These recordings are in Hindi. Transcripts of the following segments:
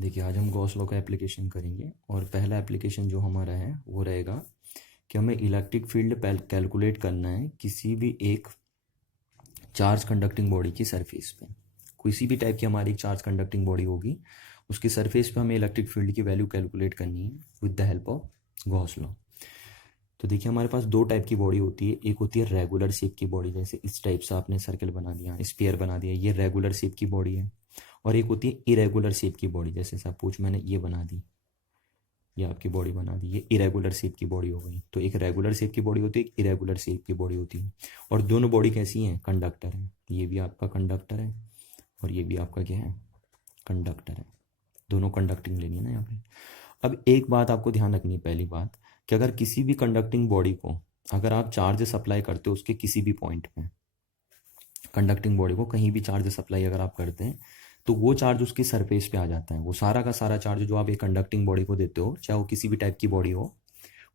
देखिए आज हम गॉस लॉ का एप्लीकेशन करेंगे और पहला एप्लीकेशन जो हमारा है वो रहेगा कि हमें इलेक्ट्रिक फील्ड कैलकुलेट करना है किसी भी एक चार्ज कंडक्टिंग बॉडी की सरफेस पे। किसी भी टाइप की हमारी एक चार्ज कंडक्टिंग बॉडी होगी उसकी सरफेस पे हमें इलेक्ट्रिक फील्ड की वैल्यू कैलकुलेट करनी है with the help of Gauss law. तो देखिए हमारे पास दो टाइप की बॉडी होती है, एक होती है रेगुलर शेप की बॉडी, जैसे इस टाइप से आपने सर्कल बना दिया, स्फीयर बना दिया, ये रेगुलर शेप की बॉडी है। और एक होती है इरेगुलर शेप की बॉडी, जैसे सपोज मैंने ये बना दी, ये आपकी बॉडी बना दी, ये इरेगुलर शेप की बॉडी हो गई। तो एक रेगुलर शेप की बॉडी होती है, एक इरेगुलर शेप की बॉडी होती है। और दोनों बॉडी कैसी हैं? कंडक्टर है। ये भी आपका कंडक्टर है और ये भी आपका क्या है? कंडक्टर है। दोनों कंडक्टिंग लेनी है ना यहाँ पे। अब एक बात आपको ध्यान रखनी है, पहली बात कि अगर किसी भी कंडक्टिंग बॉडी को अगर आप चार्ज सप्लाई करते हो उसके किसी भी पॉइंट पे, कंडक्टिंग बॉडी को कहीं भी चार्ज सप्लाई अगर आप करते हैं तो वो चार्ज उसकी सरफेस पे आ जाता है। वो सारा का सारा चार्ज जो आप एक कंडक्टिंग बॉडी को देते हो, चाहे वो किसी भी टाइप की बॉडी हो,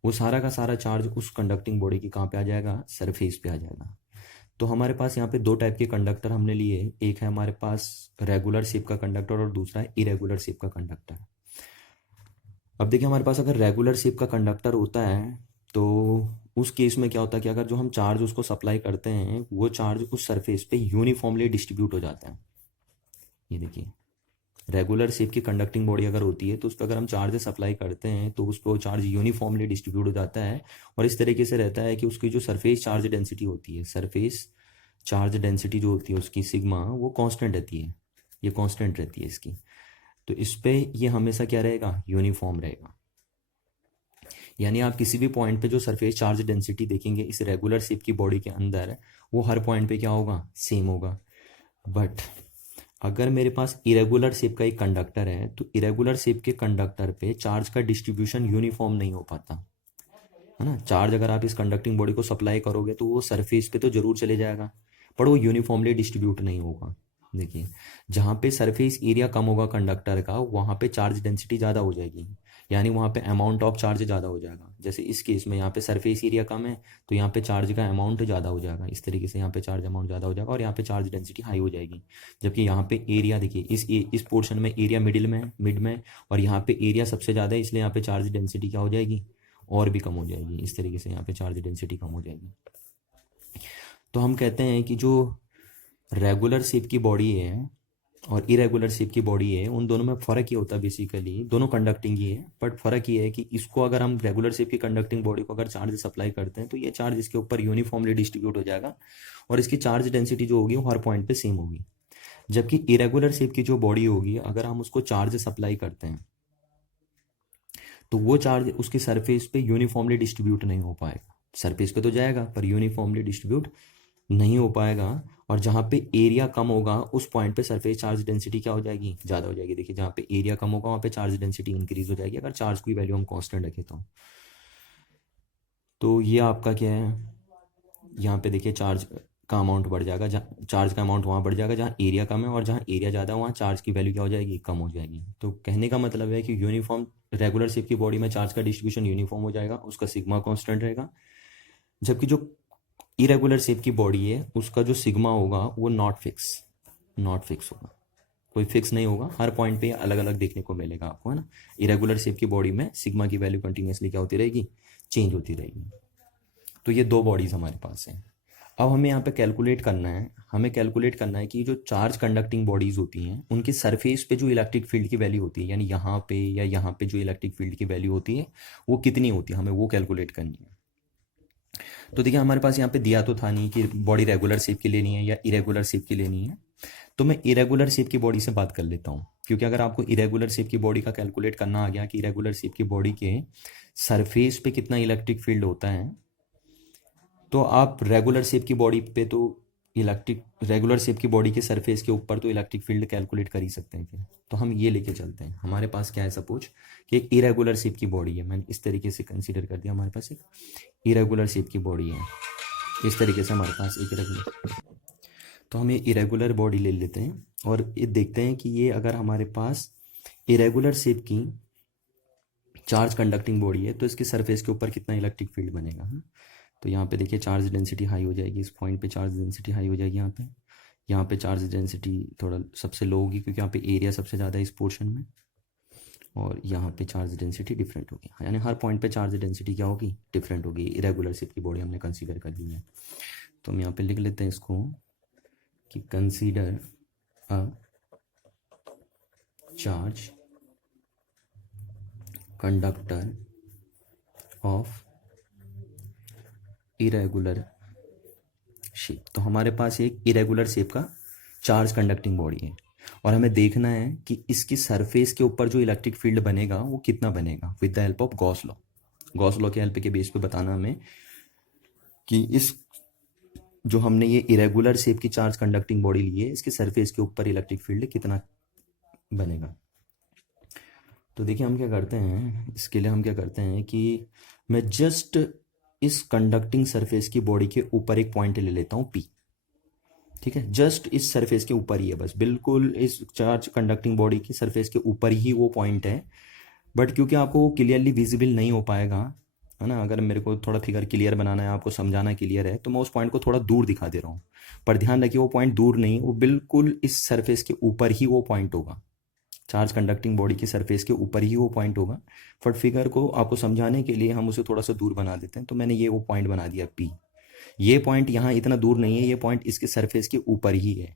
वो सारा का सारा चार्ज उस कंडक्टिंग बॉडी की कहाँ पे आ जाएगा? सरफेस पे आ जाएगा। तो हमारे पास यहाँ पे दो टाइप के कंडक्टर हमने लिए, एक है हमारे पास रेगुलर शेप का कंडक्टर और दूसरा है इरेगुलर शेप का कंडक्टर। अब देखिए हमारे पास अगर रेगुलर शेप का कंडक्टर होता है तो उस केस में क्या होता है कि अगर जो हम चार्ज उसको सप्लाई करते हैं वो चार्ज उस सरफेस पे यूनिफॉर्मली डिस्ट्रीब्यूट हो जाता है। ये देखिए रेगुलर शेप की कंडक्टिंग बॉडी अगर होती है तो उस पर अगर हम चार्ज सप्लाई करते हैं तो उस पर वो चार्ज यूनिफॉर्मली डिस्ट्रीब्यूट हो जाता है। और इस तरीके से रहता है कि उसकी जो सरफेस चार्ज डेंसिटी होती है, सरफेस चार्ज डेंसिटी जो होती है उसकी सिग्मा, वो कांस्टेंट रहती है। ये कांस्टेंट रहती है इसकी। तो इस पे ये हमेशा क्या रहेगा? यूनिफॉर्म रहेगा। यानी आप किसी भी पॉइंट पे जो सरफेस चार्ज डेंसिटी देखेंगे इस रेगुलर शेप की बॉडी के अंदर, वो हर पॉइंट पे क्या होगा? सेम होगा। बट अगर मेरे पास इरेगुलर शेप का एक कंडक्टर है तो इरेगुलर शेप के कंडक्टर पे चार्ज का डिस्ट्रीब्यूशन यूनिफॉर्म नहीं हो पाता है ना। चार्ज अगर आप इस कंडक्टिंग बॉडी को सप्लाई करोगे तो वो सरफेस पे तो जरूर चले जाएगा, पर वो यूनिफॉर्मली डिस्ट्रीब्यूट नहीं होगा। देखिए जहाँ पे सरफेस एरिया कम होगा कंडक्टर का, वहाँ पे चार्ज डेंसिटी ज़्यादा हो जाएगी, यानी वहाँ पे अमाउंट ऑफ चार्ज ज़्यादा हो जाएगा। जैसे इस केस में यहाँ पे सरफेस एरिया कम है तो यहाँ पे चार्ज का अमाउंट ज़्यादा हो जाएगा। इस तरीके से यहाँ पे चार्ज अमाउंट ज़्यादा हो जाएगा और यहाँ पे चार्ज डेंसिटी हाई हो जाएगी। जबकि यहाँ पे एरिया देखिए इस पोर्शन में एरिया मिड में, और यहाँ पे एरिया सबसे ज़्यादा है, इसलिए यहाँ पे चार्ज डेंसिटी क्या हो जाएगी? और भी कम हो जाएगी। इस तरीके से यहाँ पे चार्ज डेंसिटी कम हो जाएगी। तो हम कहते हैं कि जो रेगुलर शेप की बॉडी है और इरेगुलर शेप की बॉडी है, उन दोनों में फ़र्क ये होता है, बेसिकली दोनों कंडक्टिंग ही है, बट फ़र्क ये है कि इसको अगर हम रेगुलर शेप की कंडक्टिंग बॉडी को अगर चार्ज सप्लाई करते हैं तो ये चार्ज इसके ऊपर यूनिफॉर्मली डिस्ट्रीब्यूट हो जाएगा और इसकी चार्ज डेंसिटी जो होगी वो हर पॉइंट पे सेम होगी। जबकि इरेगुलर शेप की जो बॉडी होगी अगर हम उसको चार्ज सप्लाई करते हैं तो वो चार्ज उसकी सरफेस पे यूनिफॉर्मली डिस्ट्रीब्यूट नहीं हो पाएगा। सरफेस पे तो जाएगा पर यूनिफॉर्मली डिस्ट्रीब्यूट नहीं हो पाएगा। और जहाँ पे एरिया कम होगा उस पॉइंट पे सरफेस चार्ज डेंसिटी क्या हो जाएगी? ज़्यादा हो जाएगी। देखिए जहाँ पे एरिया कम होगा वहाँ पे चार्ज डेंसिटी इंक्रीज हो जाएगी अगर चार्ज की वैल्यू हम कांस्टेंट रखें तो ये आपका क्या है? यहाँ पे देखिए चार्ज का अमाउंट बढ़ जाएगा, जहाँ चार्ज का अमाउंट वहाँ बढ़ जाएगा जहाँ एरिया कम है, और जहाँ एरिया ज़्यादा है वहाँ चार्ज की वैल्यू क्या हो जाएगी? कम हो जाएगी। तो कहने का मतलब है कि यूनिफॉर्म रेगुलर शेप की बॉडी में चार्ज का डिस्ट्रीब्यूशन यूनिफॉर्म हो जाएगा, उसका सिग्मा कांस्टेंट रहेगा। जबकि जो इरेगुलर शेप की बॉडी है उसका जो सिग्मा होगा वो नॉट फिक्स होगा, कोई फिक्स नहीं होगा। हर पॉइंट पे अलग अलग देखने को मिलेगा आपको, है ना। इरेगुलर शेप की बॉडी में सिग्मा की वैल्यू कंटिन्यूसली क्या होती रहेगी? चेंज होती रहेगी। तो ये दो बॉडीज हमारे पास हैं। अब हमें यहाँ पे कैलकुलेट करना है, कि जो चार्ज कंडक्टिंग बॉडीज होती हैं उनकी सरफेस पे जो इलेक्ट्रिक फील्ड की वैल्यू होती है, यानी यहाँ पे या यहाँ पे जो इलेक्ट्रिक फील्ड की वैल्यू होती है वो कितनी होती है, हमें वो कैलकुलेट करनी है। तो देखिए हमारे पास यहाँ पे दिया तो था नहीं कि बॉडी रेगुलर शेप की लेनी है या इरेगुलर शेप की लेनी है, तो मैं इरेगुलर शेप की बॉडी से बात कर लेता हूँ। क्योंकि अगर आपको इरेगुलर शेप की बॉडी का कैलकुलेट करना आ गया कि इरेगुलर शेप की बॉडी के सरफेस पे कितना इलेक्ट्रिक फील्ड होता है, तो आप रेगुलर शेप की बॉडी पे तो रेगुलर शेप की बॉडी के सरफेस के ऊपर तो इलेक्ट्रिक फील्ड कैलकुलेट कर ही सकते हैं। फिर तो हम ये लेके चलते हैं। हमारे पास क्या है, सपोज कि एक इरेगुलर शेप की बॉडी है, मैंने इस तरीके से कंसीडर कर दिया। हमारे पास एक इरेगुलर शेप की बॉडी है, इस तरीके से हमारे पास एक इरेगुलर, तो हम ये इरेगुलर बॉडी ले लेते हैं और ये देखते हैं कि ये अगर हमारे पास इरेगुलर शेप की चार्ज कंडक्टिंग बॉडी है तो इसके सरफेस के ऊपर कितना इलेक्ट्रिक फील्ड बनेगा, है। तो यहाँ पे देखिए चार्ज डेंसिटी हाई हो जाएगी, इस पॉइंट पे चार्ज डेंसिटी हाई हो जाएगी। यहाँ पे चार्ज डेंसिटी थोड़ा सबसे लो होगी क्योंकि यहाँ पे एरिया सबसे ज़्यादा है इस पोर्शन में। और यहाँ पे चार्ज डेंसिटी डिफरेंट होगी, यानी हर पॉइंट पे चार्ज डेंसिटी क्या होगी, डिफरेंट होगी। इरेगुलर शेप की बॉडी हमने कंसीडर कर ली है, तो हम यहाँ पे लिख लेते हैं इसको कि consider a charge conductor of irregular shape. तो हमारे पास एक इरेगुलर शेप का चार्ज कंडक्टिंग बॉडी है और हमें देखना है कि इसकी सरफेस के ऊपर जो इलेक्ट्रिक फील्ड बनेगा वो कितना बनेगा with the help of Gauss law. Gauss law के हेल्प के बेस पे बताना हमें कि इस जो हमने ये इरेगुलर शेप की चार्ज कंडक्टिंग बॉडी ली है इसके सरफेस के ऊपर इलेक्ट्रिक फील्ड कितना बनेगा। तो देखिए हम क्या करते हैं, इसके लिए हम क्या करते हैं कि मैं जस्ट इस कंडक्टिंग सरफेस की बॉडी के ऊपर एक पॉइंट ले लेता हूँ पी। ठीक है, जस्ट इस सरफेस के ऊपर ही है, बस बिल्कुल इस चार्ज कंडक्टिंग बॉडी की सरफेस के ऊपर ही वो पॉइंट है। बट क्योंकि आपको वो क्लियरली विजिबल नहीं हो पाएगा, है ना, अगर मेरे को थोड़ा फिगर क्लियर बनाना है, आपको समझाना क्लियर है, तो मैं उस पॉइंट को थोड़ा दूर दिखा दे रहा हूँ। पर ध्यान रखिए वो पॉइंट दूर नहीं, वो बिल्कुल इस सरफेस के ऊपर ही वो पॉइंट होगा, चार्ज कंडक्टिंग बॉडी की सरफेस के ऊपर ही वो पॉइंट होगा। बट फिगर को आपको समझाने के लिए हम उसे थोड़ा सा दूर बना देते हैं, तो मैंने ये वो पॉइंट बना दिया पी। ये पॉइंट यहाँ इतना दूर नहीं है, ये पॉइंट इसके सरफेस के ऊपर ही है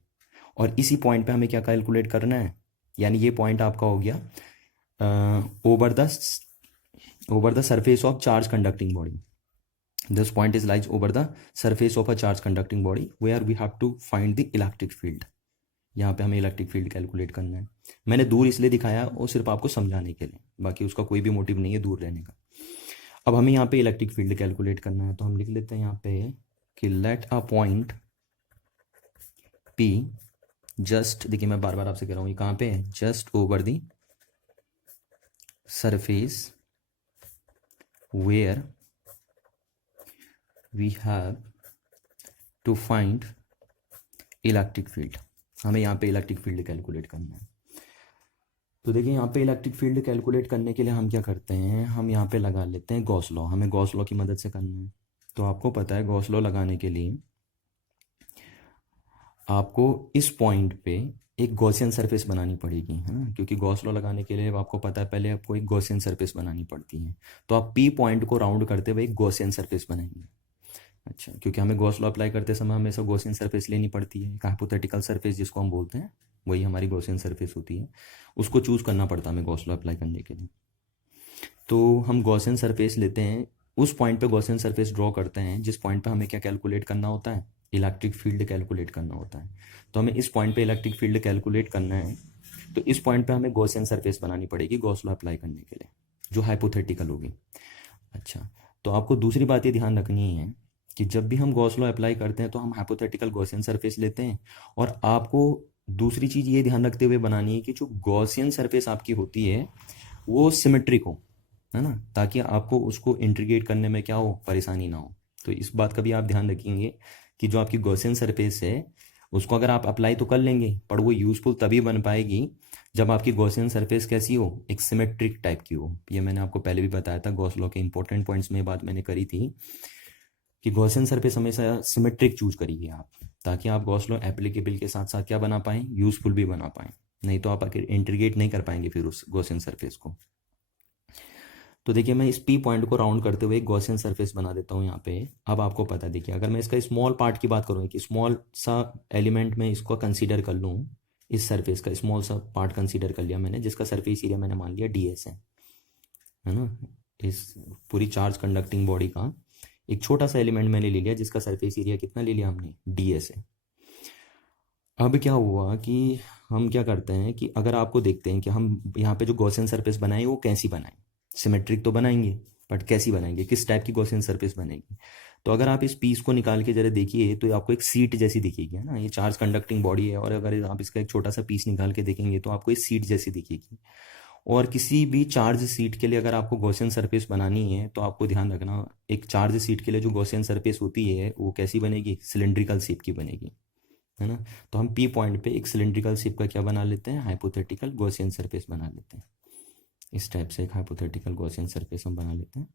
और इसी पॉइंट पे हमें क्या कैलकुलेट करना है, यानी ये पॉइंट आपका हो गया over the surface of charge conducting body. This point is lies over the surface of a charge conducting body where we have to find the electric field. यहाँ पे हमें इलेक्ट्रिक फील्ड कैलकुलेट करना है। मैंने दूर इसलिए दिखाया और सिर्फ आपको समझाने के लिए, बाकी उसका कोई भी मोटिव नहीं है दूर रहने का। अब हमें यहाँ पे इलेक्ट्रिक फील्ड कैलकुलेट करना है, तो हम लिख लेते हैं यहाँ पे कि let a point P, just देखिए मैं बार बार आपसे कह रहा हूँ ये कहाँ पे है, just over the surface where we have to find electric field. हमें यहाँ पे इलेक्ट्रिक फील्ड कैलकुलेट करना है। तो देखिए यहाँ पे इलेक्ट्रिक फील्ड कैलकुलेट करने के लिए हम क्या करते हैं, हम यहाँ पे लगा लेते हैं गॉस लॉ। हमें गॉस लॉ की मदद से करना है। तो आपको पता है गॉस लॉ लगाने के लिए आपको इस पॉइंट पे एक गॉसियन सरफेस बनानी पड़ेगी, है ना, क्योंकि गॉस लॉ लगाने के लिए आपको पता है पहले आपको एक गॉसियन सरफेस बनानी पड़ती है। तो आप पी पॉइंट को राउंड करते हुए एक गॉसियन सरफेस बनाएंगे। अच्छा, क्योंकि हमें गॉस लॉ अप्लाई करते समय हमेशा गॉसियन सरफेस लेनी पड़ती है, एक हाइपोथेटिकल सरफेस जिसको हम बोलते हैं वही हमारी गॉसियन सरफेस होती है, उसको चूज करना पड़ता है हमें गॉस लॉ अप्लाई करने के लिए। तो हम गॉसियन सरफेस लेते हैं, उस पॉइंट पे गॉसियन सरफेस ड्रॉ करते हैं जिस पॉइंट पे हमें क्या कैलकुलेट करना होता है, इलेक्ट्रिक फील्ड कैलकुलेट करना होता है। तो हमें इस पॉइंट पे इलेक्ट्रिक फील्ड कैलकुलेट करना है, तो इस पॉइंट पे हमें गॉसियन सरफेस बनानी पड़ेगी गॉस लॉ अप्लाई करने के लिए, जो हाइपोथेटिकल होगी। अच्छा, तो आपको दूसरी बात ये ध्यान रखनी है कि जब भी हम गॉस लॉ अप्लाई करते हैं तो हम हाइपोथेटिकल गॉसियन सरफेस लेते हैं, और आपको दूसरी चीज़ ये ध्यान रखते हुए बनानी है कि जो गॉसियन सरफेस आपकी होती है वो सिमेट्रिक हो, है ना, ताकि आपको उसको इंटीग्रेट करने में क्या हो, परेशानी ना हो। तो इस बात का भी आप ध्यान रखेंगे कि जो आपकी गॉसियन सरफेस है उसको अगर आप अप्लाई तो कर लेंगे, पर वो यूजफुल तभी बन पाएगी जब आपकी गॉसियन सरफेस कैसी हो, एक सिमेट्रिक टाइप की हो। ये मैंने आपको पहले भी बताया था, गॉस लॉ के इंपॉर्टेंट पॉइंट्स में बात मैंने करी थी कि गॉसियन सरफेस हमेशा सिमेट्रिक चूज करिए आप, ताकि आप गॉस लॉ एप्लीकेबल के साथ साथ क्या बना पाएँ, यूजफुल भी बना पाएँ। नहीं तो आप आखिर इंटीग्रेट नहीं कर पाएंगे फिर उस गॉसियन सरफेस को। तो देखिए मैं इस पी पॉइंट को राउंड करते हुए एक गॉसियन सरफेस बना देता हूँ यहाँ पे। अब आपको पता है, देखिए अगर मैं इसका स्मॉल पार्ट की बात करूँ कि स्मॉल सा एलिमेंट में इसको कंसीडर कर लूँ, इस सरफेस का स्मॉल सा पार्ट कंसीडर कर लिया मैंने, जिसका सरफेस एरिया मैंने मान लिया ds है ना, इस पूरी चार्ज कंडक्टिंग बॉडी का एक छोटा सा एलिमेंट मैंने ले लिया जिसका सरफेस एरिया कितना ले लिया हमने, ds है। अब क्या हुआ कि हम क्या करते हैं कि अगर आपको देखते हैं कि हम यहाँ पे जो गॉसियन सरफेस बनाए वो कैसी बनाए, सिमेट्रिक तो बनाएंगे बट कैसी बनाएंगे, किस टाइप की गॉसियन सरफेस बनेगी। तो अगर आप इस पीस को निकाल के जरा देखिए तो आपको एक सीट जैसी दिखेगी, है ना, ये चार्ज कंडक्टिंग बॉडी है, और अगर आप इसका एक छोटा सा पीस निकाल के देखेंगे तो आपको एक सीट जैसी दिखेगी। और किसी भी चार्ज सीट के लिए अगर आपको गॉसियन सरफेस बनानी है तो आपको ध्यान रखना, एक चार्ज सीट के लिए जो गॉसियन सरफेस होती है वो कैसी बनेगी, सिलेंड्रिकल शेप की बनेगी, है ना। तो हम पी पॉइंट पे एक सिलेंड्रिकल शेप का क्या बना लेते हैं, हाइपोथेटिकल गॉसियन सरफेस बना लेते हैं। इस टाइप से एक हाइपोथेटिकल गॉसियन सरफेस हम बना लेते हैं।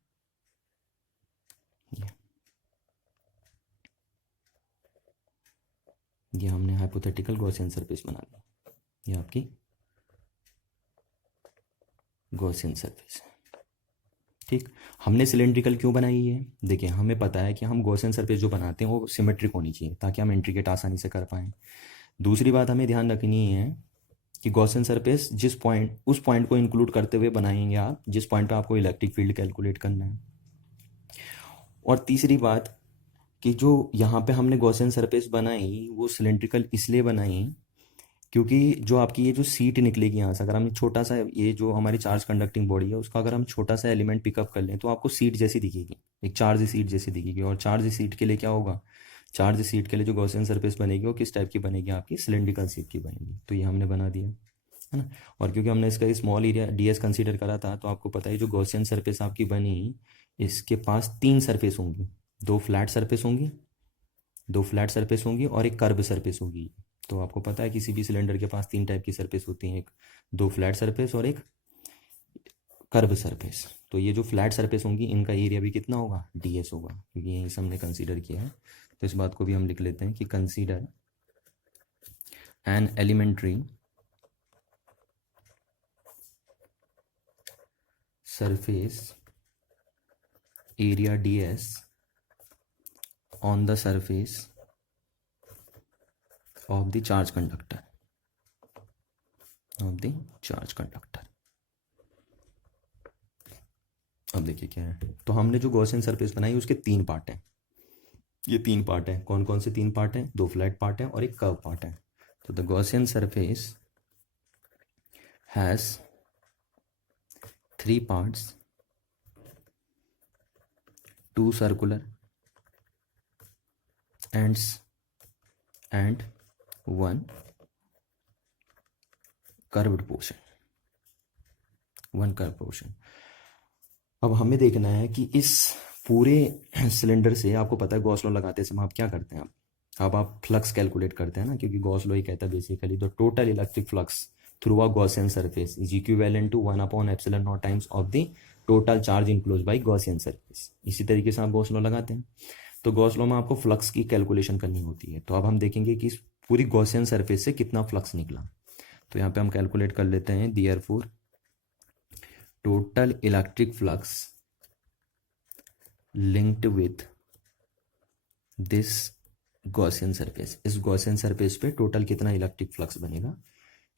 ये हमने हाइपोथेटिकल गॉसियन सरफेस बना लिया, ये आपकी गॉसियन सरफेस। ठीक, हमने सिलेंड्रिकल क्यों बनाई है? देखिए हमें पता है कि हम गॉसियन सरफेस जो बनाते हैं वो सिमेट्रिक होनी चाहिए ताकि हम इंट्रिकेट आसानी से कर पाएँ। दूसरी बात हमें ध्यान रखनी है कि गॉसियन सरफेस जिस पॉइंट, उस पॉइंट को इंक्लूड करते हुए बनाएंगे आप जिस पॉइंट पे आपको इलेक्ट्रिक फील्ड कैलकुलेट करना है। और तीसरी बात कि जो यहाँ पे हमने गॉसियन सरफेस बनाई वो सिलेंड्रिकल इसलिए बनाई क्योंकि जो आपकी ये जो सीट निकलेगी यहाँ से, अगर हम छोटा सा ये जो हमारी चार्ज कंडक्टिंग बॉडी है उसका अगर हम छोटा सा एलिमेंट पिकअप कर लें तो आपको सीट जैसी दिखेगी, एक चार्ज सीट जैसी दिखेगी। और चार्ज सीट के लिए क्या होगा, चार्ज सीट के लिए जो गॉसियन सरफेस बनेगी वो किस टाइप की बनेगी, आपकी सिलेंड्रिकल सीट की बनेगी। तो ये हमने बना दिया है ना। और क्योंकि हमने इसका स्मॉल एरिया डीएस कंसीडर करा था तो आपको पता है जो गॉसियन सरफेस आपकी बनी इसके पास 3 सरफेस होंगी, 2 फ्लैट सरफेस होंगी, 2 फ्लैट सरफेस होंगी और एक कर्व सरफेस होगी। तो आपको पता है किसी भी सिलेंडर के पास 3 टाइप की सरफेस होती हैं, एक 2 फ्लैट सरफेस और एक कर्व सरफेस। तो ये जो फ्लैट सरफेस होंगी इनका एरिया भी कितना होगा, डीएस होगा, क्योंकि यहीं से हमने कंसीडर किया है। तो इस बात को भी हम लिख लेते हैं कि consider an elementary surface area ds on the surface of the charge conductor, of the charge conductor। अब देखिए क्या है, तो हमने जो गॉसियन सरफेस बनाई उसके 3 पार्ट हैं। ये 3 पार्ट हैं, कौन कौन से 3 पार्ट हैं, 2 फ्लैट पार्ट हैं और एक कर्व पार्ट है। तो the Gaussian surface has 3 parts, 2 circular ends and 1 curved portion, 1 curved portion। अब हमें देखना है कि इस पूरे सिलेंडर से, आपको पता है गॉस लॉ लगाते समय आप क्या करते हैं, अब आप फ्लक्स कैलकुलेट करते हैं ना, क्योंकि गॉस लॉ ही कहता है basically the total electric flux through a Gaussian surface is equivalent to 1/ε0 times of the total charge enclosed by Gaussian surface. इसी तरीके से आप गॉस लॉ लगाते हैं। तो गॉस लॉ में आपको फ्लक्स की कैलकुलेशन करनी होती है। तो अब हम देखेंगे कि इस पूरी गॉसियन सरफेस से कितना फ्लक्स निकला। तो यहाँ पे हम कैलकुलेट कर लेते हैं, therefore total electric flux linked with this Gaussian surface, इस गॉसियन सरफेस पे टोटल कितना इलेक्ट्रिक फ्लक्स बनेगा,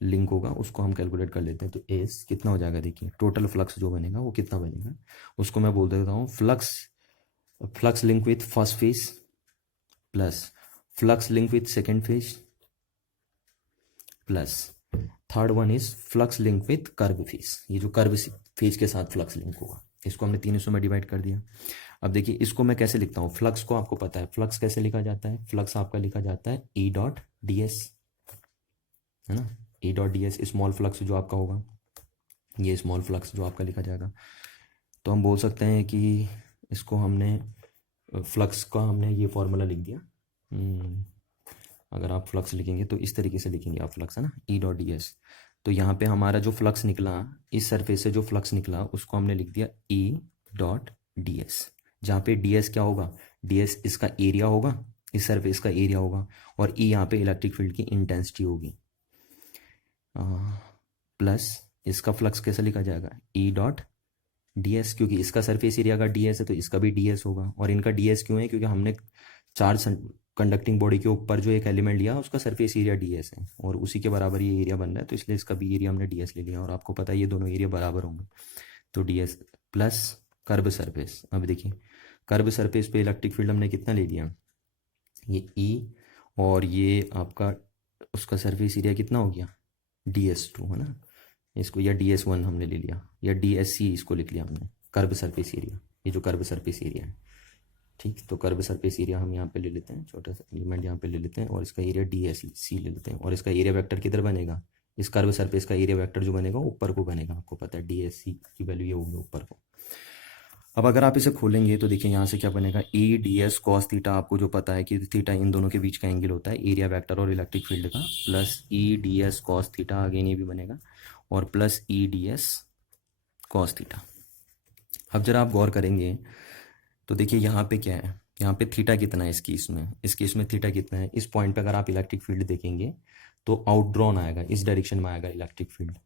लिंक होगा, उसको हम कैलकुलेट कर लेते हैं। तो एस कितना हो जाएगा, देखिए टोटल फ्लक्स जो बनेगा वो कितना बनेगा, उसको मैं बोल देता हूँ flux link with first phase plus flux link with second phase plus third one is flux link with curve phase. ये जो कर्व फेज के साथ फ्लक्स लिंक होगा, इसको हमने 3 हिस्सों में डिवाइड कर दिया। अब देखिए इसको मैं कैसे लिखता हूँ, फ्लक्स को आपको पता है फ्लक्स कैसे लिखा जाता है, फ्लक्स आपका लिखा जाता है ई डॉट डी एस, है ना, E dot D S small flux जो आपका होगा, ये स्मॉल फ्लक्स जो आपका लिखा जाएगा। तो हम बोल सकते हैं कि इसको हमने फ्लक्स का हमने ये फॉर्मूला लिख दिया। अगर आप फ्लक्स लिखेंगे तो इस तरीके से लिखेंगे आप फ्लक्स, है ना, ई डॉट डी एस। तो यहाँ पे हमारा जो फ्लक्स निकला, इस सरफेस से जो फ्लक्स निकला उसको हमने लिख दिया ई डॉट डी एस, जहाँ पे डी एस क्या होगा, डी एस इसका एरिया होगा, इस सरफेस का एरिया होगा, और ई यहाँ पे इलेक्ट्रिक फील्ड की इंटेंसिटी होगी, प्लस इसका फ्लक्स कैसे लिखा जाएगा, ई डॉट डी एस, क्योंकि इसका सरफेस एरिया का डी एस है तो इसका भी डी एस होगा। और इनका डी एस क्यों है, क्योंकि हमने चार्ज कंडक्टिंग बॉडी के ऊपर जो एक एलिमेंट लिया उसका सरफेस एरिया डी एस है और उसी के बराबर ये एरिया बन रहा है, तो इसलिए इसका भी एरिया हमने डी एस ले लिया। और आपको पता है ये दोनों एरिया बराबर होंगे, तो D S plus curve surface. अब देखिए कर्व सरफेस पे इलेक्ट्रिक फील्ड हमने कितना ले लिया, ये ई, और ये आपका उसका सरफेस एरिया कितना हो गया, DS2, है ना, इसको या DS1 हमने ले लिया, या DSC इसको लिख लिया हमने, कर्व सरफेस एरिया, ये जो कर्व सरफेस एरिया है। ठीक, तो कर्व सरफेस एरिया हम यहाँ पे ले लेते हैं, छोटा सा एलिमेंट यहाँ पे ले लेते हैं और इसका एरिया DSC ले लेते हैं, और इसका एरिया वेक्टर किधर बनेगा, इस कर्व सरफेस का एरिया वेक्टर जो बनेगा ऊपर को बनेगा, आपको पता है DSC की वैल्यू ये होगी ऊपर को। अब अगर आप इसे खोलेंगे तो देखिए यहाँ से क्या बनेगा, E D S cos theta, आपको जो पता है कि थीटा इन दोनों के बीच का एंगल होता है एरिया वेक्टर और इलेक्ट्रिक फील्ड का, plus E D S cos theta, again ये भी बनेगा, और plus E D S cos theta. अब जरा आप गौर करेंगे तो देखिए यहाँ पे क्या है, यहाँ पे थीटा कितना है इस केस में थीटा कितना है, इस पॉइंट पे अगर आप इलेक्ट्रिक फील्ड देखेंगे तो आउटड्रॉन आएगा, इस डायरेक्शन में आएगा इलेक्ट्रिक फील्ड,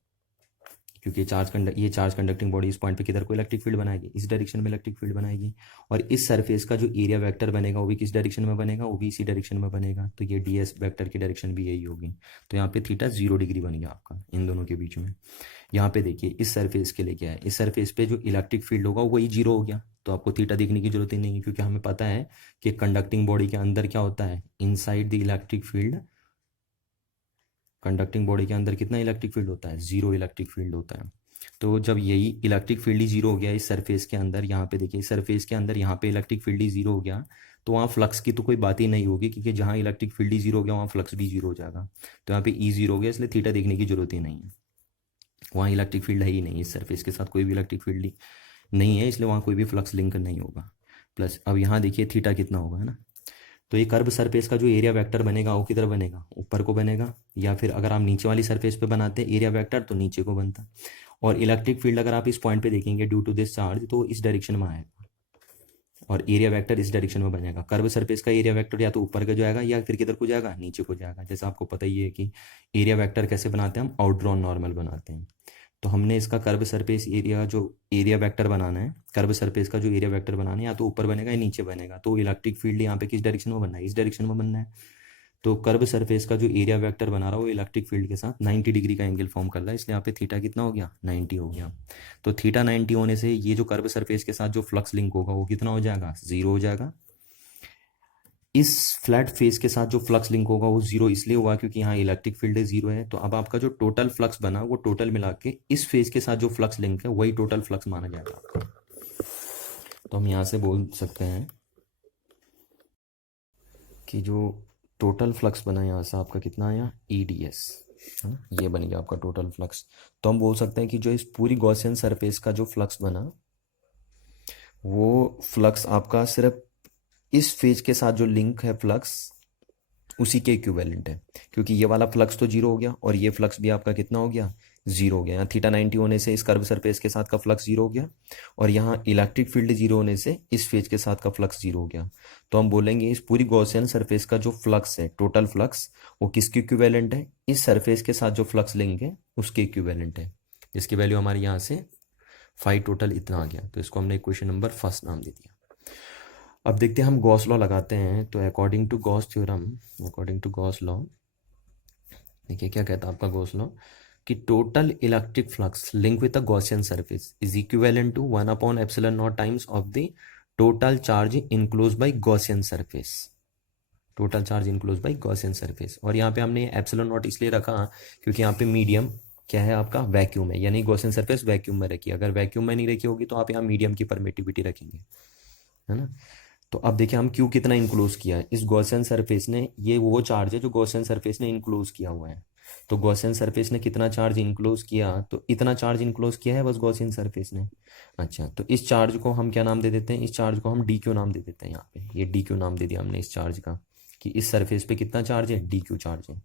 क्योंकि ये चार्ज कंडक्टिंग बॉडी इस पॉइंट पे किधर को इलेक्ट्रिक फील्ड बनाएगी, इस डायरेक्शन में इलेक्ट्रिक फील्ड बनाएगी। और इस सरफेस का जो एरिया वेक्टर बनेगा वो भी किस डायरेक्शन में बनेगा, वो भी इसी डायरेक्शन में बनेगा। तो ये डी एस वेक्टर की डायरेक्शन भी यही होगी। तो यहाँ पे थीटा 0 डिग्री बन गया आपका इन दोनों के बीच में। यहाँ पे देखिए इस सरफेस के लिए क्या है, इस सरफेस पे जो इलेक्ट्रिक फील्ड होगा वही 0 हो गया। तो आपको थीटा देखने की जरूरत ही नहीं है, क्योंकि हमें पता है कि कंडक्टिंग बॉडी के अंदर क्या होता है, inside the electric field, conducting body के अंदर कितना इलेक्ट्रिक फील्ड होता है, 0 इलेक्ट्रिक फील्ड होता है। तो जब यही इलेक्ट्रिक फील्ड ही 0 हो गया इस सरफेस के अंदर, यहाँ पे देखिए इस सरफेस के अंदर यहाँ पे इलेक्ट्रिक फील्ड ही 0 हो गया, तो वहाँ फ्लक्स की तो कोई बात ही नहीं होगी, क्योंकि जहाँ इलेक्ट्रिक फील्ड ही 0 हो गया वहाँ फ्लक्स भी 0 हो जाएगा। तो यहाँ पे ई 0 हो गया, इसलिए थीटा देखने की जरूरत ही नहीं है। वहाँ इलेक्ट्रिक फील्ड है ही नहीं, इस सरफेस के साथ कोई भी इलेक्ट्रिक फील्ड नहीं है, इसलिए वहाँ कोई भी फ्लक्स लिंक नहीं होगा। प्लस अब यहाँ देखिए थीटा कितना होगा, है ना। तो ये कर्व सरफेस का जो एरिया वेक्टर बनेगा वो किधर बनेगा, ऊपर को बनेगा, या फिर अगर आप नीचे वाली सरफेस पे बनाते हैं एरिया वेक्टर तो नीचे को बनता। और इलेक्ट्रिक फील्ड अगर आप इस पॉइंट पे देखेंगे ड्यू टू दिस चार्ज, तो इस डायरेक्शन में आएगा और एरिया वेक्टर इस डायरेक्शन में बनेगा। कर्व सरफेस का एरिया वेक्टर या तो ऊपर का जाएगा या फिर किधर को जाएगा, नीचे को जाएगा। जैसे आपको पता ही है कि एरिया वेक्टर कैसे बनाते हैं, हम आउटड्रॉन नॉर्मल बनाते हैं। तो हमने इसका कर्व सरफेस एरिया जो एरिया वेक्टर बनाना है, कर्व सरफेस का जो एरिया वेक्टर बनाना है, या तो ऊपर बनेगा या नीचे बनेगा। तो इलेक्ट्रिक फील्ड यहाँ पे किस डायरेक्शन में बनना है, इस डायरेक्शन में बनना है। तो कर्व सरफेस का जो एरिया वेक्टर बना रहा है वो इलेक्ट्रिक फील्ड के साथ 90 डिग्री का एंगल फॉर्म कर रहा है, इसलिए यहाँ पे थीटा कितना हो गया, 90 हो गया। तो थीटा 90 होने से ये जो कर्व सरफेस के साथ जो फ्लक्स लिंक होगा वो कितना हो जाएगा, 0 हो जाएगा। इस फ्लैट फेस के साथ जो फ्लक्स लिंक होगा वो 0 इसलिए हुआ क्योंकि यहाँ इलेक्ट्रिक फील्ड 0 है। तो अब आपका जो टोटल फ्लक्स बना वो टोटल मिला के इस फेस के साथ जो फ्लक्स लिंक है वही टोटल फ्लक्स माना जाएगा आपका। तो हम यहाँ से बोल सकते हैं कि जो टोटल फ्लक्स बना यहाँ से आपका कितना आया, EDS, है ना, ये बन गया आपका टोटल फ्लक्स। तो हम बोल सकते हैं कि जो इस पूरी गॉसियन सरफेस का जो फ्लक्स बना वो फ्लक्स आपका सिर्फ इस फेज के साथ जो लिंक है फ्लक्स उसी के इक्विवेलेंट है, क्योंकि ये वाला फ्लक्स तो 0 हो गया और ये फ्लक्स भी आपका कितना हो गया, 0 हो गया। यहाँ थीटा 90 होने से इस कर्व सरफेस के साथ का फ्लक्स 0 हो गया, और यहाँ इलेक्ट्रिक फील्ड 0 होने से इस फेज के साथ का फ्लक्स 0 हो गया। तो हम बोलेंगे इस पूरी गॉसियन सरफेस का जो फ्लक्स है, टोटल फ्लक्स, वो किसके इक्विवेलेंट है, इस सरफेस के साथ जो फ्लक्स लिंक है उसके इक्विवेलेंट है, जिसकी वैल्यू हमारे यहाँ से 5 टोटल इतना आ गया। तो इसको हमने इक्वेशन नंबर फर्स्ट नाम दे दिया। अब देखते हैं हम गॉस लॉ लगाते हैं। तो according to Gauss theorem, according to Gauss law, देखिए क्या कहता है आपका गॉस लॉ, कि total electric flux link with a Gaussian surface is equivalent to 1/ε0 times of the total charge enclose by Gaussian surface, total charge enclose by Gaussian surface. और यहाँ पे हमने ε0 इसलिए रखा क्योंकि यहाँ पे मीडियम क्या है आपका, वैक्यूम है, यानी गॉसियन सरफेस वैक्यूम में रखी। अगर वैक्यूम में नहीं रखी होगी तो आप यहाँ मीडियम की परमिटिविटी रखेंगे, है ना। तो अब देखिए हम क्यू कितना इंक्लोज किया है इस गॉसियन सरफेस ने, ये वो चार्ज है जो गॉसियन सरफेस ने इंक्लोज किया हुआ है। तो गॉसियन सरफेस ने कितना चार्ज इंक्लोज किया, तो इतना चार्ज इंक्लोज किया है बस गॉसियन सरफेस ने। अच्छा, तो इस चार्ज को हम क्या नाम दे देते हैं, इस चार्ज को हम DQ नाम दे देते हैं। यहाँ पे ये DQ नाम दे दिया हमने इस चार्ज का, कि इस सरफेस पे कितना चार्ज है, DQ चार्ज है।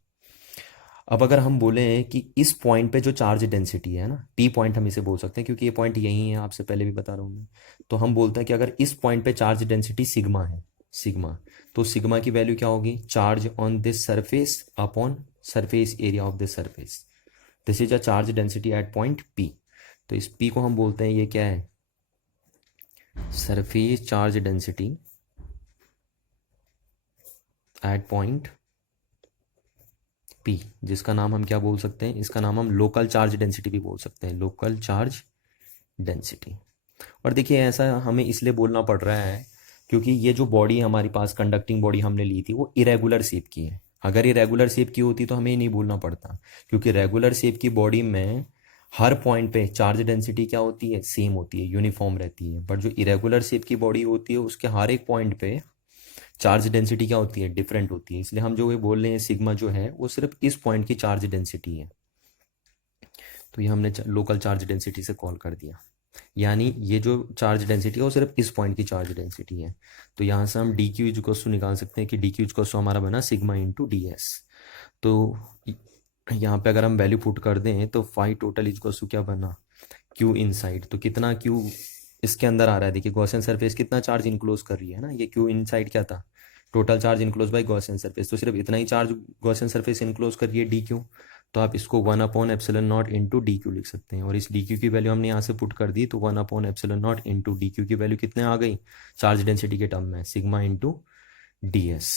अब अगर हम बोले कि इस पॉइंट पे जो चार्ज डेंसिटी है ना, P पॉइंट हम इसे बोल सकते हैं क्योंकि ये पॉइंट यही है, आपसे पहले भी बता रहा हूँ मैं। तो हम बोलते हैं कि अगर इस पॉइंट पे चार्ज डेंसिटी सिग्मा है, सिग्मा, तो सिग्मा की वैल्यू क्या होगी, charge on this surface upon surface area of this surface. This is a charge density at point P। तो इस P को हम बोलते हैं ये क्या है, surface charge density at point P, जिसका नाम हम क्या बोल सकते हैं, इसका नाम हम लोकल चार्ज डेंसिटी भी बोल सकते हैं, लोकल चार्ज डेंसिटी। और देखिए ऐसा हमें इसलिए बोलना पड़ रहा है क्योंकि ये जो बॉडी हमारे पास कंडक्टिंग बॉडी हमने ली थी वो इरेगुलर शेप की है। अगर ये रेगुलर शेप की होती तो हमें ये नहीं बोलना पड़ता, क्योंकि रेगुलर शेप की बॉडी में हर पॉइंट पे चार्ज डेंसिटी क्या होती है, सेम होती है, यूनिफॉर्म रहती है। बट जो इरेगुलर शेप की बॉडी होती है उसके हर एक पॉइंट पे चार्ज डेंसिटी क्या होती है, डिफरेंट होती है। इसलिए हम जो ये बोल रहे हैं सिग्मा जो है वो सिर्फ इस पॉइंट की चार्ज डेंसिटी है। तो ये हमने लोकल चार्ज डेंसिटी से कॉल कर दिया, यानी ये जो चार्ज डेंसिटी है वो सिर्फ इस पॉइंट की चार्ज डेंसिटी है। तो यहाँ से हम DQ इक्वल्स टू निकाल सकते हैं कि DQ इक्वल्स टू हमारा बना सिग्मा इंटू DS। तो यहाँ पे अगर हम वैल्यू पुट कर दें तो 5 टोटल इक्वल्स टू क्या बना, Q इनसाइड। तो कितना Q इसके अंदर आ रहा है, देखिए गॉसियन सरफेस कितना चार्ज इनक्लोज कर रही है ना, ये Q इनसाइड क्या था, total charge enclose by Gaussian surface. तो सिर्फ इतना ही चार्ज गॉसियन सरफेस इनक्लोज कर रही है DQ। तो आप इसको 1/ε0 इंटू डी क्यू लिख सकते हैं, और इस डी क्यू की वैल्यू हमने यहाँ से पुट कर दी, तो 1/ε0 इंटू डी क्यू की वैल्यू कितने आ गई चार्ज डेंसिटी के टर्म में, सिग्मा इंटू डी एस।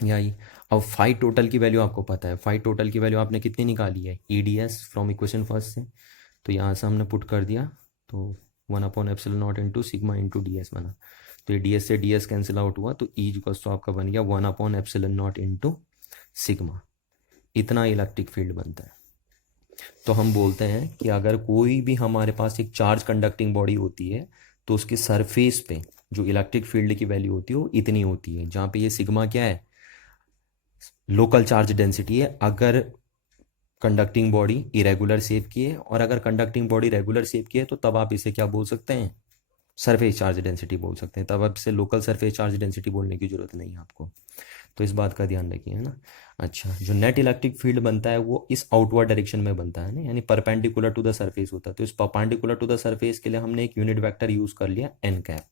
यही। अब फाई टोटल की वैल्यू आपको पता है, फाई टोटल की वैल्यू आपने कितनी निकाली है, E D S from equation first से, तो यहाँ से हमने पुट कर दिया, तो 1/ε0 into sigma into D S बना। तो ये डी एस से डी एस कैंसिल आउट हुआ, तो ई इक्वल्स तो आपका बन गया 1/ε0 इंटू सिग्मा। इतना इलेक्ट्रिक फील्ड बनता है। तो हम बोलते हैं कि अगर कोई भी हमारे पास एक चार्ज कंडक्टिंग बॉडी होती है, तो उसके सरफेस पे जो इलेक्ट्रिक फील्ड की वैल्यू होती है वो इतनी होती है, जहाँ पे ये सिग्मा क्या है, लोकल चार्ज डेंसिटी है, अगर कंडक्टिंग बॉडी इरेगुलर शेप की है, और अगर कंडक्टिंग बॉडी रेगुलर शेप की है तो तब आप इसे क्या बोल सकते हैं, सरफेस चार्ज डेंसिटी बोल सकते हैं। तब आप इसे लोकल सरफेस चार्ज डेंसिटी बोलने की जरूरत नहीं है आपको, तो इस बात का ध्यान रखिए, है ना। अच्छा, जो नेट इलेक्ट्रिक फील्ड बनता है वो इस आउटवर्ड डायरेक्शन में बनता है ना, यानी परपेंडिकुलर टू द सरफेस होता है। तो इस परपेंडिकुलर टू द सरफेस के लिए हमने एक यूनिट वेक्टर यूज कर लिया एन कैप।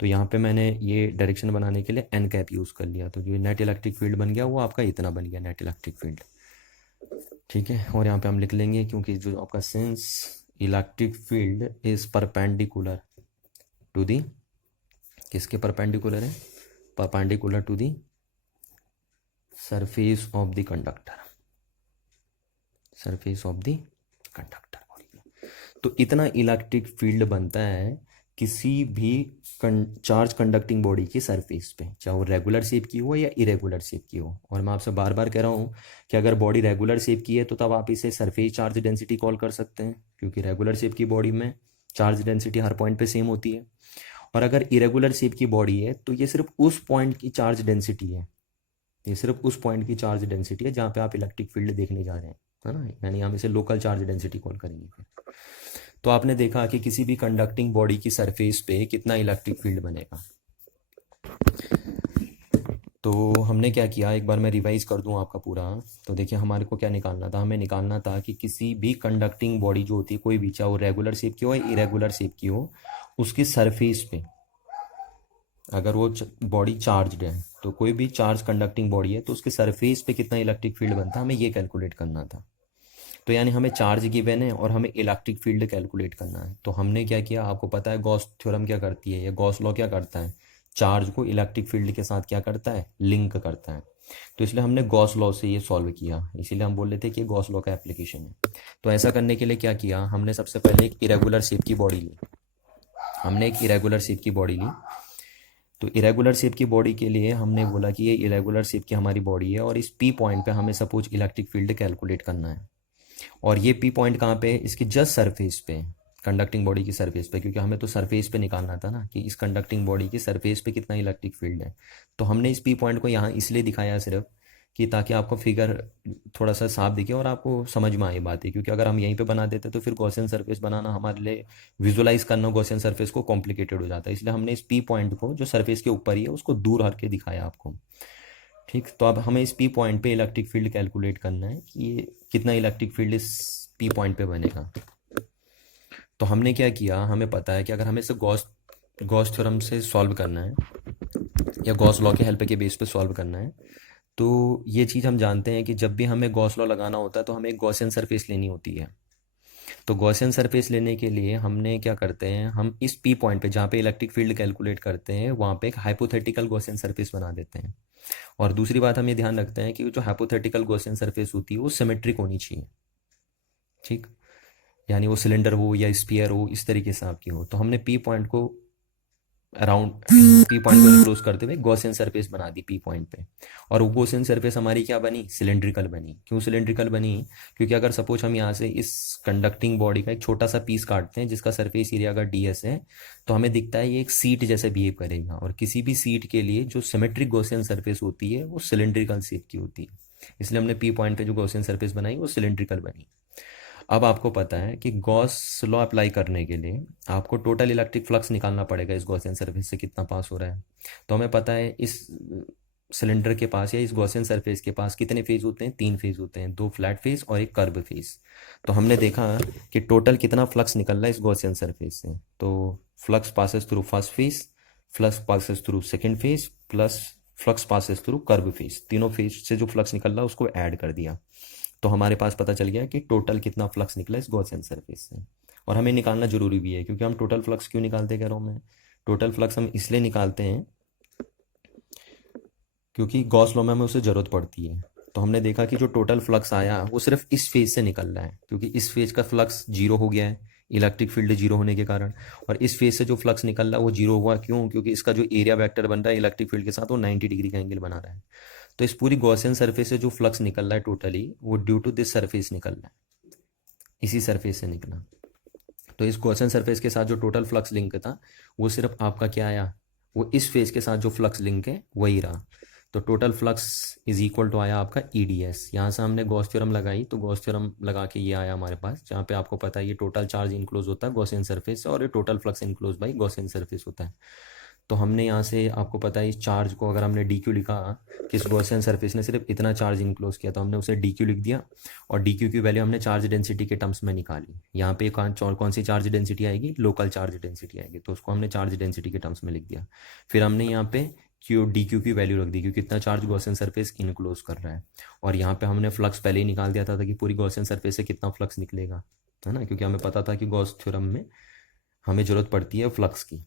तो यहाँ पे मैंने ये डायरेक्शन बनाने के लिए एन कैप यूज कर लिया, तो जो नेट इलेक्ट्रिक फील्ड बन गया वो आपका इतना बन गया नेट इलेक्ट्रिक फील्ड। ठीक है, और यहाँ पे हम लिख लेंगे, क्योंकि जो आपका since electric field is perpendicular to the, किसके परपेंडिकुलर है, perpendicular to the surface of the conductor, surface of the conductor. तो इतना इलेक्ट्रिक फील्ड बनता है किसी भी चार्ज कंडक्टिंग बॉडी की सरफेस पे, चाहे वो रेगुलर शेप की हो या इरेगुलर शेप की हो। और मैं आपसे बार बार कह रहा हूँ कि अगर बॉडी रेगुलर शेप की है तो तब आप इसे सरफेस चार्ज डेंसिटी कॉल कर सकते हैं, क्योंकि रेगुलर शेप की बॉडी में चार्ज डेंसिटी हर पॉइंट पे सेम होती है। और अगर इरेगुलर शेप की बॉडी है तो ये सिर्फ उस पॉइंट की चार्ज डेंसिटी है, ये सिर्फ उस पॉइंट की चार्ज डेंसिटी है जहाँ पे आप इलेक्ट्रिक फील्ड देखने जा रहे हैं, है ना, यानी हम इसे लोकल चार्ज डेंसिटी कॉल करेंगे फिर। तो आपने देखा कि किसी भी कंडक्टिंग बॉडी की सरफेस पे कितना इलेक्ट्रिक फील्ड बनेगा। तो हमने क्या किया, एक बार मैं रिवाइज कर दूं आपका पूरा। तो देखिए हमारे को क्या निकालना था, हमें निकालना था कि किसी भी कंडक्टिंग बॉडी जो होती है, कोई भी, चाहे वो रेगुलर शेप की हो या इरेगुलर शेप की हो, उसकी सरफेस पे अगर वो बॉडी चार्ज्ड है, तो कोई भी चार्ज कंडक्टिंग बॉडी है तो उसके सरफेस पे कितना इलेक्ट्रिक फील्ड बनता है, हमें ये कैलकुलेट करना था। तो यानी हमें चार्ज गिवन है और हमें इलेक्ट्रिक फील्ड कैलकुलेट करना है। तो हमने क्या किया, आपको पता है गॉस थ्योरम क्या करती है, या गॉस लॉ क्या करता है, चार्ज को इलेक्ट्रिक फील्ड के साथ क्या करता है, लिंक करता है। तो इसलिए हमने गॉस लॉ से ये सॉल्व किया, इसीलिए हम बोल रहे थे कि गॉस लॉ का एप्लीकेशन है। तो ऐसा करने के लिए क्या किया, हमने सबसे पहले एक इरेगुलर शेप की बॉडी ली, हमने एक इरेगुलर शेप की बॉडी ली। तो इरेगुलर शेप की बॉडी के लिए हमने बोला कि ये इरेगुलर शेप की हमारी बॉडी है, और इस पी पॉइंट पे हमें सपोज इलेक्ट्रिक फील्ड कैलकुलेट करना है। और ये पी पॉइंट कहाँ पे है, इसकी जस्ट सरफेस पे, कंडक्टिंग बॉडी की सरफेस पे, क्योंकि हमें तो सरफेस पे निकालना था ना कि इस कंडक्टिंग बॉडी की सरफेस पे कितना इलेक्ट्रिक फील्ड है। तो हमने इस पी पॉइंट को यहाँ इसलिए दिखाया सिर्फ कि ताकि आपको फिगर थोड़ा सा साफ दिखे और आपको समझ में आए बातें, क्योंकि अगर हम यहीं पे बना देते तो फिर गॉसियन सरफेस बनाना हमारे लिए, विजुलाइज करना गॉसियन सरफेस को कॉम्प्लिकेटेड हो जाता है। इसलिए हमने इस पी पॉइंट को जो सरफेस के ऊपर ही है उसको दूर हट के दिखाया आपको। ठीक, तो अब हमें इस पी पॉइंट पे इलेक्ट्रिक फील्ड कैलकुलेट करना है कि ये कितना इलेक्ट्रिक फील्ड इस पी पॉइंट पे बनेगा। तो हमने क्या किया, हमें पता है कि अगर हमें इसे गॉस थ्योरम से सॉल्व करना है या गॉस लॉ के हेल्प के बेस पे सॉल्व करना है, तो ये चीज़ हम जानते हैं कि जब भी हमें गॉस लॉ लगाना होता है तो हमें एक गॉसियन सरफेस लेनी होती है। तो गॉसियन सरफेस लेने के लिए हमने क्या करते हैं, हम इस पी पॉइंट पे जहाँ पे इलेक्ट्रिक फील्ड कैलकुलेट करते हैं वहाँ पे एक हाइपोथेटिकल गॉसियन सरफेस बना देते हैं। और दूसरी बात हम ये ध्यान रखते हैं कि जो हाइपोथेटिकल गॉसियन सरफेस होती है वो सिमेट्रिक होनी चाहिए। ठीक, यानी वो सिलेंडर हो या स्फीयर हो, इस तरीके से आपकी हो। तो हमने पी पॉइंट को अराउंड पी पॉइंट को इनक्लोज करते हुए गॉसियन सरफेस बना दी पी पॉइंट पे। और वो गॉसियन सरफेस हमारी क्या बनी, सिलेंड्रिकल बनी। क्यों सिलेंड्रिकल बनी, क्योंकि अगर सपोज हम यहाँ से इस कंडक्टिंग बॉडी का एक छोटा सा पीस काटते हैं जिसका सरफेस एरिया अगर ds है, तो हमें दिखता है ये एक सीट जैसे बिहेव करेगा। और किसी भी सीट के लिए जो सिमेट्रिक गॉसियन सरफेस होती है वो सिलेंड्रिकल शेप की होती है, इसलिए हमने पी पॉइंट पे जो गॉसियन सरफेस बनाई वो सिलेंड्रिकल बनी। अब आपको पता है कि गॉस लॉ अप्लाई करने के लिए आपको टोटल इलेक्ट्रिक फ्लक्स निकालना पड़ेगा इस गॉसियन सरफेस से कितना पास हो रहा है। तो हमें पता है इस सिलेंडर के पास या इस गॉसियन सरफेस के पास कितने फेज होते हैं, 3 फेज होते हैं, 2 फ्लैट फेज और एक कर्व फेज। तो हमने देखा कि टोटल कितना फ्लक्स निकल रहा है इस गॉसियन सरफेस से। तो flux passes through first phase, flux passes through second phase, plus flux passes through curve phase, तीनों फेज से जो फ्लक्स निकल रहा है उसको ऐड कर दिया। तो हमारे पास पता चल गया कि टोटल कितना फ्लक्स निकला इस गॉसियन सरफेस से। और हमें निकालना जरूरी भी है, क्योंकि हम टोटल फ्लक्स क्यों निकालते कह रहा हूँ मैं, टोटल फ्लक्स हम इसलिए निकालते हैं क्योंकि गॉस लॉ में हमें उसे ज़रूरत पड़ती है। तो हमने देखा कि जो टोटल फ्लक्स आया वो सिर्फ इस फेज से निकल रहा है, क्योंकि इस फेज का फ्लक्स जीरो हो गया है इलेक्ट्रिक फील्ड जीरो होने के कारण। और इस फेज से जो फ्लक्स निकल रहा है वो जीरो हुआ क्यों, क्योंकि इसका जो एरिया वेक्टर बन रहा है इलेक्ट्रिक फील्ड के साथ वो 90 डिग्री का एंगल बना रहा है। तो इस पूरी गॉसियन सरफेस से जो फ्लक्स निकल रहा है टोटली, वो ड्यू टू दिस सरफेस निकल रहा है, इसी सरफेस से निकला। तो इस गॉसियन सरफेस के साथ जो टोटल फ्लक्स लिंक था वो सिर्फ आपका क्या आया, वो इस फेज के साथ जो फ्लक्स लिंक है वही रहा। तो total flux is equal to आया आपका ई डी एस। यहाँ से हमने गॉस थ्योरम लगाई, तो गॉस थ्योरम लगा के ये आया हमारे पास, जहाँ पे आपको पता है ये टोटल चार्ज इनक्लोज होता है गॉसियन सरफेस से, और ये total flux enclose by Gaussian surface होता है। तो हमने यहाँ से आपको पता है इस चार्ज को अगर हमने डी क्यू लिखा कि इस गॉसियन सरफेस ने सिर्फ इतना चार्ज इनक्लोज किया, तो हमने उसे डी क्यू लिख दिया। और डी क्यू की वैल्यू हमने चार्ज डेंसिटी के टर्म्स में निकाली। यहाँ पे कौन सी चार्ज डेंसिटी आएगी, लोकल चार्ज डेंसिटी आएगी, तो उसको हमने चार्ज डेंसिटी के टर्म्स में लिख दिया। फिर हमने यहाँ पे क्यू डी क्यू की वैल्यू रख दी, क्योंकि कितना चार्ज गॉसियन सरफेस इनक्लोज कर रहा है। और यहाँ पे हमने फ्लक्स पहले ही निकाल दिया था कि पूरी गॉसियन सरफेस से कितना फ्लक्स निकलेगा, है ना, क्योंकि हमें पता था कि गॉस थ्योरम में हमें जरूरत पड़ती है फ्लक्स की।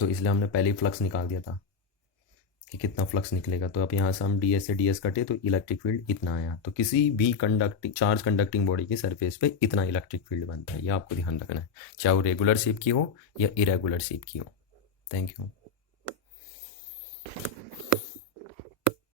तो इसलिए हमने पहले ही फ्लक्स निकाल दिया था कि कितना फ्लक्स निकलेगा। तो अब यहाँ से हम डी एस से डी एस कटे तो इलेक्ट्रिक फील्ड इतना आया। तो किसी भी चार्ज कंडक्टिंग बॉडी की सरफेस पे इतना इलेक्ट्रिक फील्ड बनता है, ये आपको ध्यान रखना है, चाहे वो रेगुलर शेप की हो या इरेगुलर शेप की हो। Thank you.